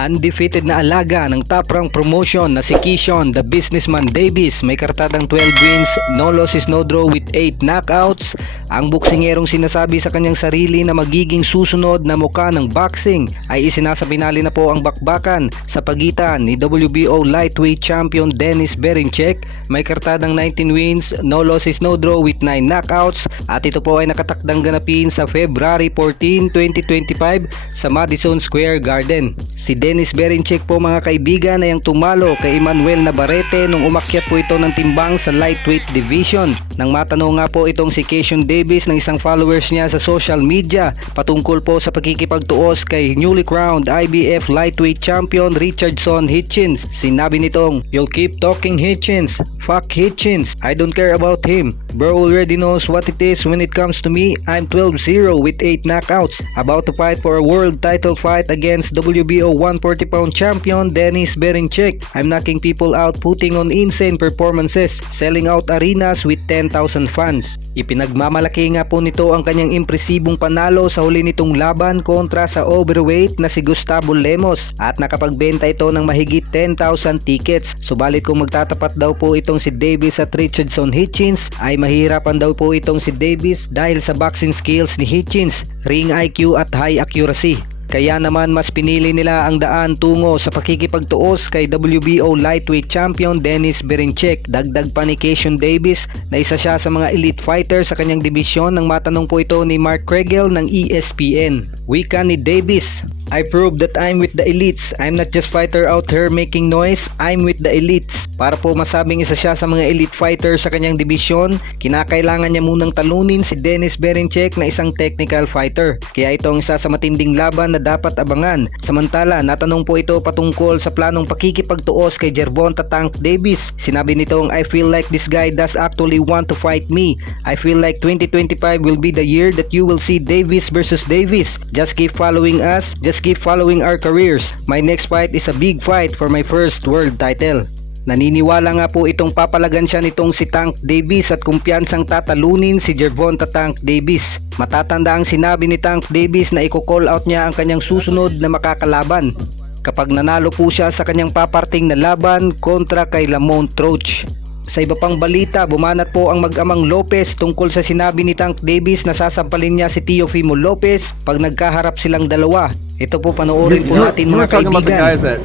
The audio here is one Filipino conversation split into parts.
Undefeated na alaga ng top rank promotion na si Keyshawn the Businessman Davis, may kartadang 12 wins, no losses, no draw with 8 knockouts. Ang boksingerong sinasabi sa kanyang sarili na magiging susunod na muka ng boxing ay isinasapinali na po ang bakbakan sa pagitan ni WBO lightweight champion Dennis Berinchyk. May kartadang 19 wins, no losses, no draw with 9 knockouts, at ito po ay nakatakdang ganapin sa February 14, 2025 sa Madison Square Garden. Si Dennis Berinchyk po mga kaibigan ay ang tumalo kay Emmanuel Navarrete nung umakyat po ito ng timbang sa lightweight division. Nang matanong nga po itong si Keyshawn Davis ng isang followers niya sa social media patungkol po sa pagkikipagtuos kay newly crowned IBF lightweight champion Richardson Hitchens, sinabi nitong, "You'll keep talking Hitchens, fuck Hitchens, I don't care about him. Bro already knows what it is when it comes to me. I'm 12-0 with 8 knockouts, about to fight for a world title fight against WBO 140-pound champion Dennis Berinchyk. I'm knocking people out, putting on insane performances, selling out arenas with 10,000 fans." Ipinagmamalaki nga po nito ang kanyang impresibong panalo sa huli nitong laban kontra sa overweight na si Gustavo Lemos, at nakapagbenta ito ng mahigit 10,000 tickets. Subalit kung magtatapat daw po itong si Davis at Richardson Hitchens, ay mahirapan daw po itong si Davis dahil sa boxing skills ni Hitchens, ring IQ at high accuracy. Kaya naman mas pinili nila ang daan tungo sa pakikipagtuos kay WBO lightweight champion Dennis Berinchyk. Dagdag pa ni Keyshawn Davis na isa siya sa mga elite fighter sa kanyang dibisyon nang matanong po ito ni Mark Kregel ng ESPN. Wika ni Davis, "I prove that I'm with the elites. I'm not just fighter out here making noise. I'm with the elites." Para po masabing isa siya sa mga elite fighter sa kanyang dibisyon, kinakailangan niya munang talunin si Dennis Berinchyk na isang technical fighter. Kaya ito ang isa sa matinding laban na dapat abangan. Samantala, natanong po ito patungkol sa planong pakikipagtuos kay Gervonta Tank Davis. Sinabi nitong, "I feel like this guy does actually want to fight me. I feel like 2025 will be the year that you will see Davis versus Davis. Just keep following us. Just keep following our careers. My next fight is a big fight for my first world title." Naniniwala nga po itong papalagan siya nitong si Tank Davis at kumpiyansang tatalunin si Gervonta Tank Davis. Matatanda ang sinabi ni Tank Davis na i-call out niya ang kanyang susunod na makakalaban kapag nanalo po siya sa kanyang paparting na laban kontra kay Lamont Roach. Sa iba pang balita, bumanat po ang mag-amang Lopez tungkol sa sinabi ni Tank Davis na sasampalin niya si Teofimo Lopez pag nagkaharap silang dalawa. Ito po, panoorin po natin mga kaibigan.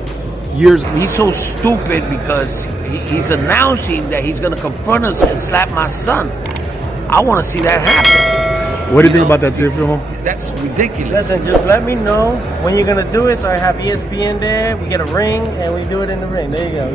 He's so stupid because he's announcing that he's going to confront us and slap my son. I want to see that happen. What do you think about that, Teofimo? That's ridiculous. Listen, just let me know when you're going to do it so I have ESPN there, we get a ring, and we do it in the ring. There you go.